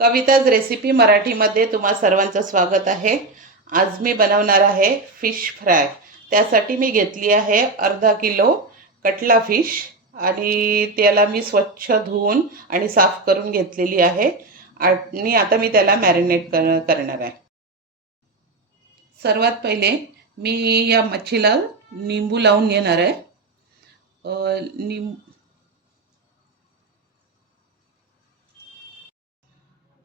Kavita's recipe मराठीमध्ये तुम्हा सर्वांचं स्वागत आहे। आज मी बनवणार आहे फिश फ्राय। त्यासाठी मी घेतली आहे अर्धा किलो कटला फिश आणि त्याला मी स्वच्छ धुवून आणि साफ करून घेतलेली आहे आणि आता मी त्याला मॅरिनेट करणार आहे। सर्वात पहिले मी या मच्छीला निंबू लावून घेणार आहे।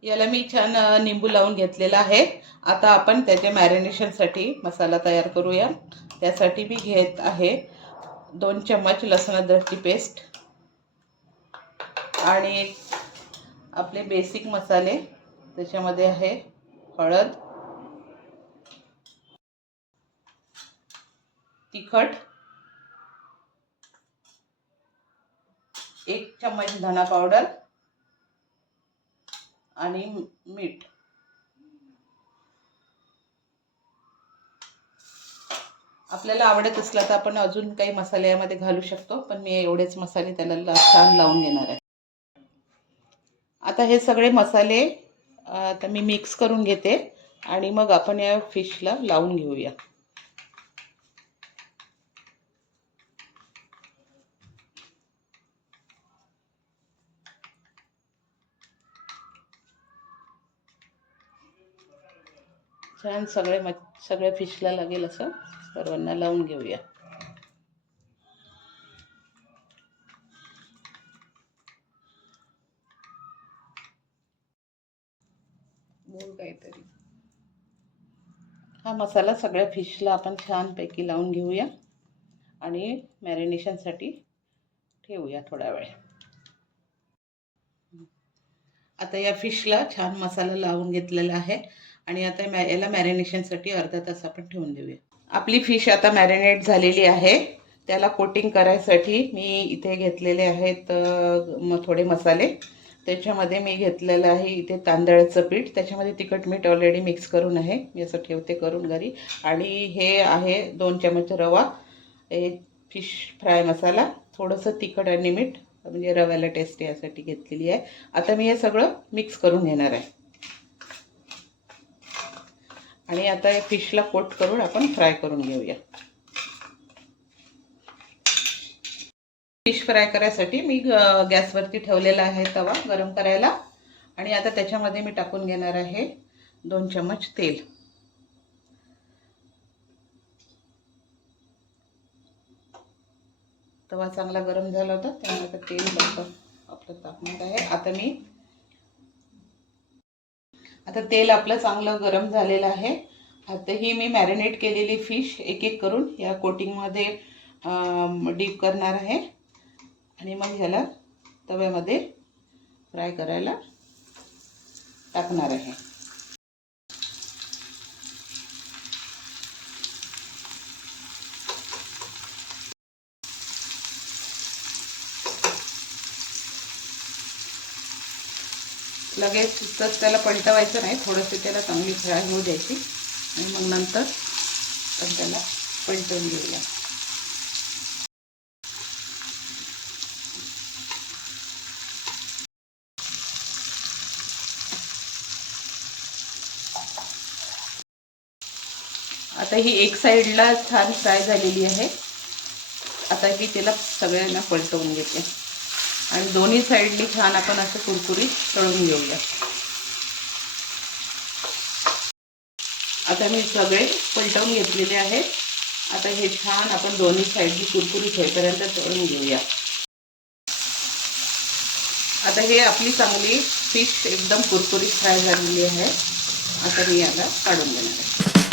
याला मी छान निंबू लावून घेतलेला आहे। आता आपण त्याच्या मॅरिनेशनसाठी मसाला तयार करूया। त्यासाठी मी घेत आहे 2 चम्मच लसूण अद्रकची पेस्ट आणि आपले बेसिक मसाले। त्याच्यामध्ये आहे हळद, तिखट, 1 चम्मच धना पावडर आणि मीठ। आपल्याला आवडत असला तर आपण अजून काही मसाले यामध्ये घालू शकतो, पण मी एवढेच मसाले त्याला छान लावून घेणार आहे। आता हे सगळे मसाले आता मी मिक्स करून घेते आणि मग आपण या फिशला लावून घेऊया। छान सगळ्या फिशला लागेल असं सर्वांना लावून घेऊया। काहीतरी हा मसाला सगळ्या फिशला आपण छानपैकी लावून घेऊया आणि मॅरिनेशनसाठी ठेवूया थोडा वेळ। आता या फिशला छान मसाला लावून घेतलेला आहे आणि आता याला मॅरिनेशनसाठी अर्धा तास आपण ठेवून देऊया। आपली फिश आता मॅरिनेट झालेली आहे। त्याला कोटिंग करायसाठी मी इथे घेतलेले आहेत थोडे मसाले। त्याच्यामध्ये मी घेतलेलं आहे इथे तांदळाचं पीठ, त्याच्यामध्ये तिखट मीठ ऑलरेडी मिक्स करून आहे, मी असं ठेवते करून घरी। आणि हे आहे 2 चम्मच रवा, हे फिश फ्राय मसाला, थोडंसं तिखट आणि मीठ म्हणजे रव्याला टेस्ट यासाठी घेतलेली आहे। आता मी हे सगळं मिक्स करून घेणार आहे आणि आता या फिशला कोट करून आपण फ्राय करून घेऊया। फिश फ्राय करायसाठी मी गॅसवरती ठेवलेला आहे तवा गरम करायला आणि आता त्याच्यामध्ये मी टाकून घेणार आहे 2 चम्मच तेल। तवा चांगला गरम झाला होता त्यामुळे आता तेल आपलं टाकणार आहे। आता तेल आपलं चांगलं गरम झालेलं आहे। आता ही मी मॅरिनेट केलेली फिश एक एक करून या कोटिंगमध्ये डीप करणार आहे आणि मग ह्याला तव्यामध्ये फ्राय करायला टाकणार आहे। लगेच तर त्याला पलटवायचं नाही, थोडंसं त्याला चांगली फ्राय होऊ द्यायची आणि मग नंतर आपण त्याला पलटवून घेऊया। आता ही एक साईडला छान फ्राय झालेली आहे। आता ही त्याला सगळ्यांना पलटवून घेते आणि दोन्ही साईडनी छान आपण असं कुरकुरीत तळून घेऊया। आता मी सगळे पलटवून घेतलेले आहेत। आता हे छान आपण दोन्ही साईडनी कुरकुरीत होईपर्यंत तळून घेऊया। आता हे आपली चांगली फिश एकदम कुरकुरीत फ्राय झालेली आहे। आता मी याला काढून घेणार आहे।